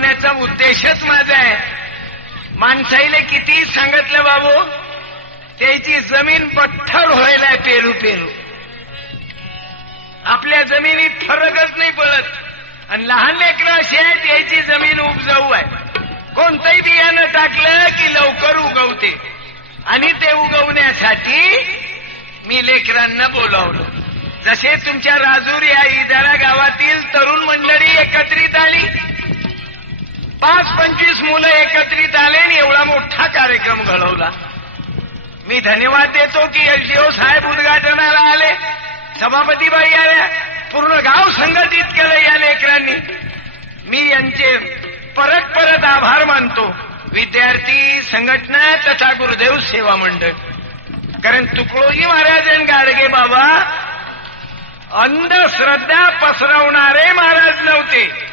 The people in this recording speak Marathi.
बोलावण्याचा उद्देशच माझा आहे. माणसाईले किती सांगितलं बाबू, त्याची जमीन पठ्ठर व्हायला पेरू पेरू. आपल्या जमिनीत फरकच नाही पडत. आणि लहान लेकरं अशी आहे त्याची जमीन उपजाऊ आहे. कोणतंही बियाणं टाकलं की लवकर उगवते. आणि ते उगवण्यासाठी मी लेकरांना बोलावलं. जसे तुमच्या राजूर या इदारा गावातील तरुण मंडळी एकत्रित आली, 5-25 मुलं एकत्रित आले आणि एवढा मोठा कार्यक्रम घडवला. मी धन्यवाद देतो की एसडीओ साहेब उद्घाटनाला आले, सभापतीबाई आल्या, पूर्ण गाव संघटित केलं या लेकरांनी. मी यांचे परत परत आभार मानतो. विद्यार्थी संघटना तथा गुरुदेव सेवा मंडळ. कारण तुकडोजी महाराज आणि गाडगे बाबा अंधश्रद्धा पसरवणारे महाराज नव्हते.